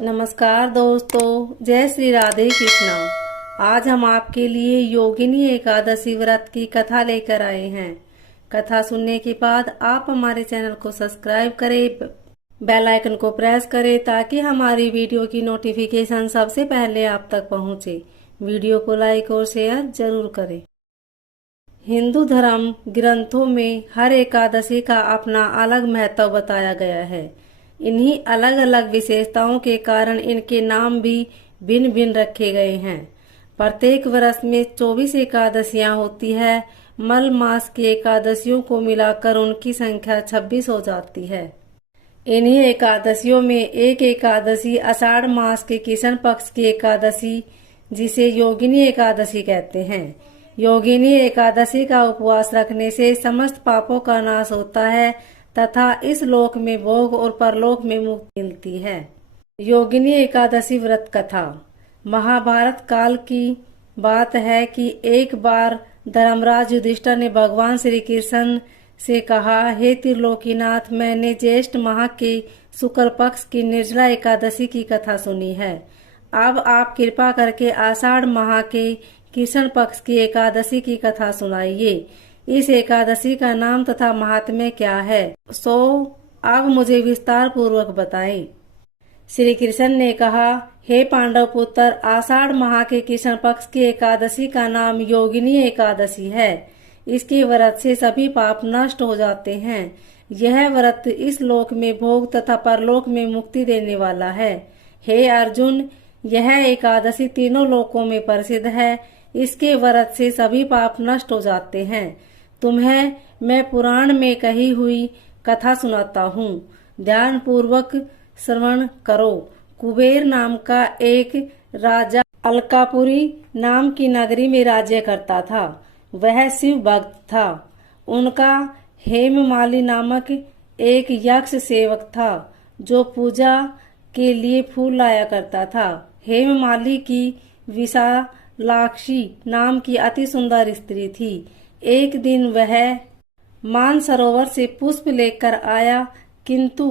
नमस्कार दोस्तों, जय श्री राधे कृष्णा। आज हम आपके लिए योगिनी एकादशी व्रत की कथा लेकर आए हैं। कथा सुनने के बाद आप हमारे चैनल को सब्सक्राइब करें, बेल आइकन को प्रेस करें ताकि हमारी वीडियो की नोटिफिकेशन सबसे पहले आप तक पहुंचे। वीडियो को लाइक और शेयर जरूर करें। हिंदू धर्म ग्रंथों में हर एकादशी का अपना अलग महत्व बताया गया है। इन्हीं अलग अलग विशेषताओं के कारण इनके नाम भी भिन्न भिन्न रखे गए हैं। प्रत्येक वर्ष में 24 एकादशियां होती है। मल मास की एकादशियों को मिलाकर उनकी संख्या 26 हो जाती है। इन्हीं एकादशियों में एक एकादशी आषाढ़ मास के कृष्ण पक्ष की एकादशी, जिसे योगिनी एकादशी कहते हैं। योगिनी एकादशी का उपवास रखने से समस्त पापों का नाश होता है तथा इस लोक में भोग और परलोक में मुक्ति मिलती है। योगिनी एकादशी व्रत कथा। महाभारत काल की बात है कि एक बार धर्मराज युधिष्ठिर ने भगवान श्री कृष्ण से कहा, हे त्रिलोकीनाथ, मैंने ज्येष्ठ माह के शुक्ल पक्ष की निर्जला एकादशी की कथा सुनी है। अब आप कृपा करके आषाढ़ माह के कृष्ण पक्ष की एकादशी की कथा सुनाइए। इस एकादशी का नाम तथा महात्म्य क्या है, सो अब मुझे विस्तार पूर्वक बताएं। श्री कृष्ण ने कहा, हे पांडव पुत्र, आषाढ़ माह के कृष्ण पक्ष की एकादशी का नाम योगिनी एकादशी है। इसके व्रत से सभी पाप नष्ट हो जाते हैं। यह व्रत इस लोक में भोग तथा परलोक में मुक्ति देने वाला है। हे अर्जुन, यह एकादशी तीनों लोकों में प्रसिद्ध है। इसके व्रत से सभी पाप नष्ट हो जाते हैं। तुम्हें मैं पुराण में कही हुई कथा सुनाता हूँ, ध्यान पूर्वक श्रवण करो। कुबेर नाम का एक राजा अलकापुरी नाम की नगरी में राज्य करता था। वह शिव भक्त था। उनका हेममाली नामक एक यक्ष सेवक था जो पूजा के लिए फूल लाया करता था। हेममाली की विशालाक्षी नाम की अति सुंदर स्त्री थी। एक दिन वह मानसरोवर से पुष्प लेकर आया, किंतु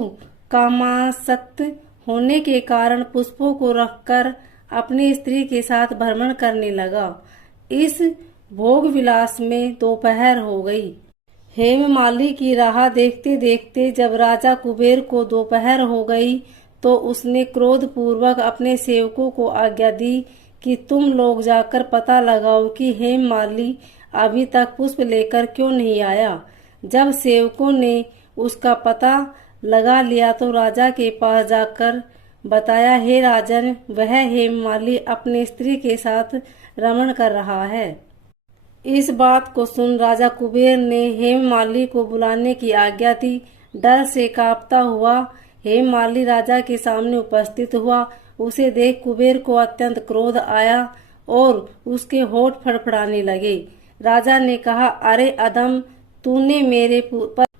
कामासक्त होने के कारण पुष्पों को रखकर अपनी स्त्री के साथ भ्रमण करने लगा। इस भोग विलास में दोपहर हो गई। हेममाली की राह देखते देखते जब राजा कुबेर को दोपहर हो गई तो उसने क्रोध पूर्वक अपने सेवकों को आज्ञा दी कि तुम लोग जाकर पता लगाओ कि हेममाली अभी तक पुष्प लेकर क्यों नहीं आया। जब सेवकों ने उसका पता लगा लिया तो राजा के पास जाकर बताया, हे राजन, वह हेममाली अपनी स्त्री के साथ रमण कर रहा है। इस बात को सुन राजा कुबेर ने हेममाली को बुलाने की आज्ञा दी। डर से कांपता हुआ हेममाली राजा के सामने उपस्थित हुआ। उसे देख कुबेर को अत्यंत क्रोध आया और उसके होठ फड़फड़ाने लगे। राजा ने कहा, अरे अधम, तूने मेरे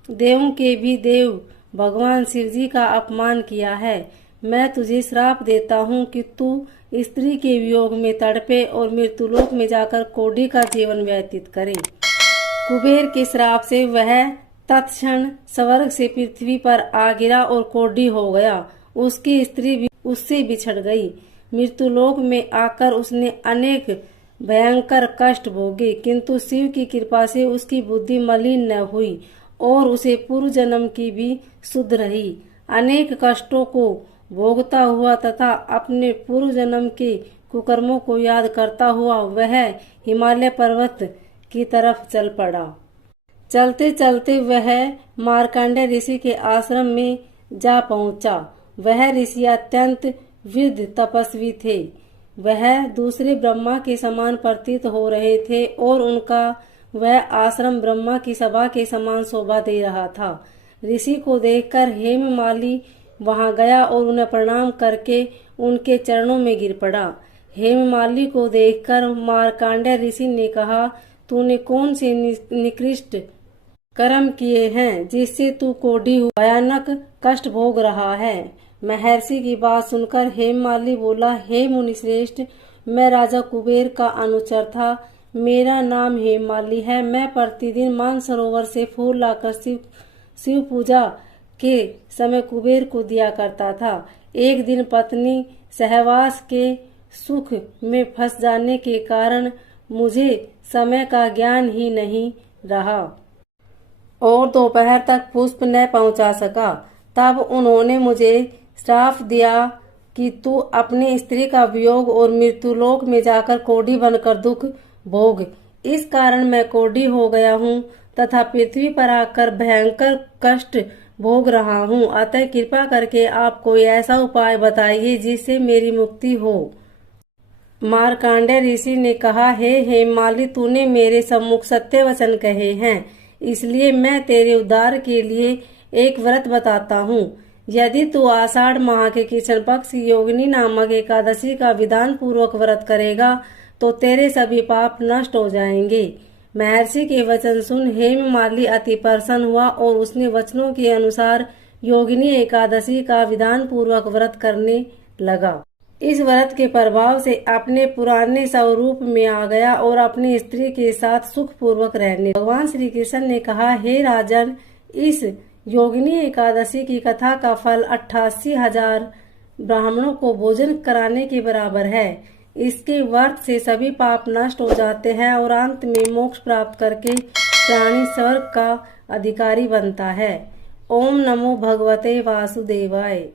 देवों के भी देव भगवान शिवजी का अपमान किया है। मैं तुझे श्राप देता हूँ कि तू स्त्री के वियोग में तड़पे और मृत्युलोक में जाकर कोढ़ी का जीवन व्यतीत करे। कुबेर के श्राप से वह तत्क्षण स्वर्ग से पृथ्वी पर आ गिरा और कोढ़ी हो गया। उसकी स्त्री भी उससे बिछड़ गई। मृत्युलोक में आकर उसने अनेक भयंकर कष्ट भोगे, किंतु शिव की कृपा से उसकी बुद्धि मलिन न हुई और उसे पूर्व जन्म की भी शुद्ध रही। अनेक कष्टों को भोगता हुआ तथा अपने पूर्व जन्म के कुकर्मों को याद करता हुआ वह हिमालय पर्वत की तरफ चल पड़ा। चलते चलते वह मार्कंडेय ऋषि के आश्रम में जा पहुंचा। वह ऋषि अत्यंत वृद्ध तपस्वी थे। वह दूसरे ब्रह्मा के समान प्रतीत हो रहे थे और उनका वह आश्रम ब्रह्मा की सभा के समान शोभा दे रहा था। ऋषि को देखकर हेममाली वहां गया और उन्हें प्रणाम करके उनके चरणों में गिर पड़ा। हेममाली को देखकर मार्कंडेय ऋषि ने कहा, तूने कौन से निकृष्ट कर्म किए हैं जिससे तू कोढ़ी भयानक कष्ट भोग रहा है। महर्षि की बात सुनकर हेममाली बोला, हे मुनिश्रेष्ठ, मैं राजा कुबेर का अनुचर था। मेरा नाम हेममाली है। मैं प्रतिदिन मानसरोवर से फूल लाकर शिव पूजा के समय कुबेर को दिया करता था। एक दिन पत्नी सहवास के सुख में फंस जाने के कारण मुझे समय का ज्ञान ही नहीं रहा और दोपहर तक पुष्प न पहुंचा सका। तब उन्होंने मुझे श्राप दिया कि तू अपनी स्त्री का वियोग और मृत्युलोक में जाकर कोढ़ी बनकर दुख भोग। इस कारण मैं कोढ़ी हो गया हूँ तथा पृथ्वी पर आकर भयंकर कष्ट भोग रहा हूँ। अतः कृपा करके आप कोई ऐसा उपाय बताइए जिससे मेरी मुक्ति हो। मार्कंडेय ऋषि ने कहा, हे हेममाली, तूने मेरे सम्मुख सत्य वचन कहे हैं, इसलिए मैं तेरे उद्धार के लिए एक व्रत बताता हूँ। यदि तू आषाढ़ माह के कृष्ण पक्ष की योगिनी नामक एकादशी का विधान पूर्वक व्रत करेगा तो तेरे सभी पाप नष्ट हो जाएंगे। महर्षि के वचन सुन हेममाली अति प्रसन्न हुआ और उसने वचनों के अनुसार योगिनी एकादशी का विधान पूर्वक व्रत करने लगा। इस व्रत के प्रभाव से अपने पुराने स्वरूप में आ गया और अपनी स्त्री के साथ सुख पूर्वक रहने। भगवान श्री कृष्ण ने कहा, हे राजन, इस योगिनी एकादशी की कथा का फल 88,000 ब्राह्मणों को भोजन कराने के बराबर है। इसके व्रत से सभी पाप नष्ट हो जाते हैं और अंत में मोक्ष प्राप्त करके प्राणी स्वर्ग का अधिकारी बनता है। ओम नमो भगवते वासुदेवाय।